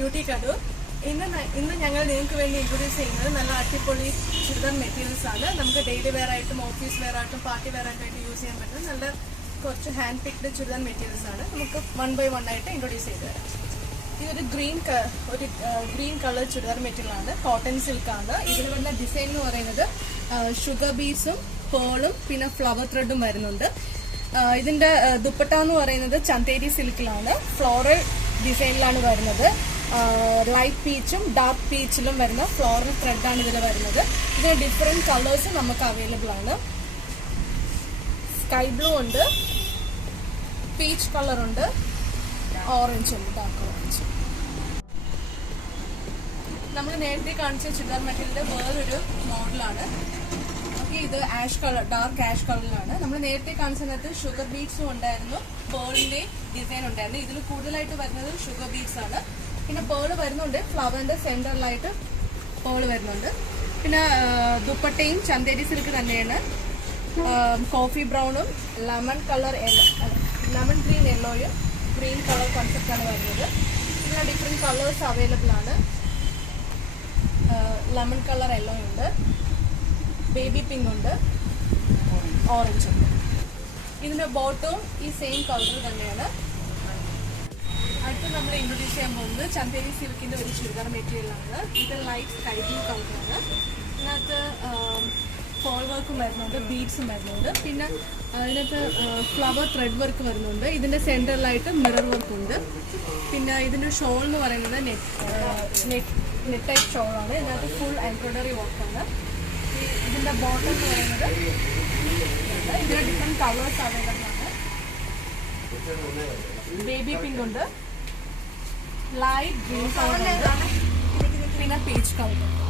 Beauty കടു. ഇന്ന് ഞങ്ങൾ നിങ്ങൾക്ക് വേണ്ടി ഇൻട്രൊഡ്യൂസ് ചെയ്യുന്നത് നല്ല അടിപൊളി ചുരിദാർ മെറ്റീരിയൽസ് ആണ്. നമുക്ക് ഡെയിലി വെയർ ആയിട്ടും ഓഫീസ് വെയർ ആയിട്ടും പാർട്ടി വെയർ ആയിട്ട് യൂസ് ചെയ്യാൻ പറ്റുന്ന നല്ല കുറച്ച് ഹാൻഡ് പിക്ഡ് ചുരിദാർ മെറ്റീരിയൽസ് ആണ്. നമുക്ക് 1 by 1 ആയിട്ട് ഇൻട്രൊഡ്യൂസ് ചെയ്ത് തരാം. ഇതൊരു ഗ്രീൻ കളർ ചുരിദാർ മെറ്റീരിയൽ ആണ്. കോട്ടൺ സിൽക്ക് ആണ്. ഇതിൽ വരുന്ന ഡിസൈൻ എന്ന് പറയുന്നത് ഷുഗർ ബീഡ്സും പേളും പിന്നെ ഫ്ലവർ ത്രെഡും വരുന്നുണ്ട്. ഇതിന്റെ ദുപ്പട്ട എന്ന് പറയുന്നത് ചന്തേരി സിൽക്കിലാണ്. ഫ്ലോറൽ ഡിസൈനിലാണ് വരുന്നത്. ലൈറ്റ് പീച്ചും ഡാർക്ക് പീച്ചിലും വരുന്ന ഫ്ലോറൽ ത്രെഡാണ് ഇതിൽ വരുന്നത്. ഇതിന് ഡിഫറെന്റ് കളേഴ്സ് നമുക്ക് അവൈലബിൾ ആണ്. സ്കൈ ബ്ലൂ ഉണ്ട്, പീച്ച് കളർ ഉണ്ട്, ഓറഞ്ച് ഉണ്ട്, ഡാർക്ക് ഓറഞ്ച്. നമ്മൾ നേരത്തെ കാണിച്ച ചുരിദാർ മെറ്റീരിയലിന്റെ വേറൊരു മോഡലാണ്. ഇത് ആഷ് കളർ, ഡാർക്ക് ആഷ് കളറിലാണ്. നമ്മൾ നേരത്തെ കാണിച്ചതിനകത്ത് ഷുഗർ ബീഡ്സും ഉണ്ടായിരുന്നു, പേളിന്റെ ഡിസൈൻ ഉണ്ടായിരുന്നു. ഇതിൽ കൂടുതലായിട്ട് വരുന്നത് ഷുഗർ ബീഡ്സ് ആണ്. പിന്നെ പേള് വരുന്നുണ്ട്, ഫ്ലവറിന്റെ സെന്ററിലായിട്ട് പേള് വരുന്നുണ്ട്. പിന്നെ ദുപ്പട്ടയും ചന്തേരി സിൽക്ക് തന്നെയാണ്. കോഫി ബ്രൗണും ലെമൺ ഗ്രീൻ യെല്ലോയും ഗ്രീൻ കളർ കോൺസെപ്റ്റാണ് വരുന്നത്. പിന്നെ ഡിഫറെന്റ് കളേഴ്സ് അവൈലബിൾ ആണ്. ലെമൺ കളർ യെല്ലോ ഉണ്ട്, ബേബി പിങ്ക് ഉണ്ട്, ഓറഞ്ച് ഉണ്ട്. ഇതിന്റെ ബോട്ടവും ഈ സെയിം കളർ തന്നെയാണ്. അടുത്ത് നമ്മൾ ഇൻട്രൊഡ്യൂസ് ചെയ്യാൻ പോകുന്നത് ചന്തേരി സിൽക്കിന്റെ ഒരു ചുരിദാർ മെറ്റീരിയൽ ആണ്. ഇത് ലൈറ്റ് സ്കൈ ബ്ലൂ കളറാണ്. ഇതിനകത്ത് ഫോൾ വർക്കും വരുന്നുണ്ട്, ബീഡ്സും വരുന്നുണ്ട്. പിന്നെ ഇതിനകത്ത് ഫ്ലവർ ത്രെഡ് വർക്ക് വരുന്നുണ്ട്. ഇതിന്റെ സെന്ററിലായിട്ട് മിറർ വർക്ക് ഉണ്ട്. പിന്നെ ഇതിന്റെ ഷോൾ എന്ന് പറയുന്നത് നെറ്റ് ടൈപ്പ് ഷോളാണ്. ഇതിനകത്ത് ഫുൾ എംബ്രോയിഡറി വർക്കാണ്. ഇതിന്റെ ബോട്ടം എന്ന് പറയുന്നത് ഇതിന് ഡിഫറെന്റ് കളേഴ്സ് അവൈലബിൾ ആണ്. ബേബി പിങ്ക് ഉണ്ട്, ലൈറ്റ് ഗ്രീൻ കളർ ഉണ്ട്, പിന്നെ പീച്ച് കളർ ഉണ്ട്.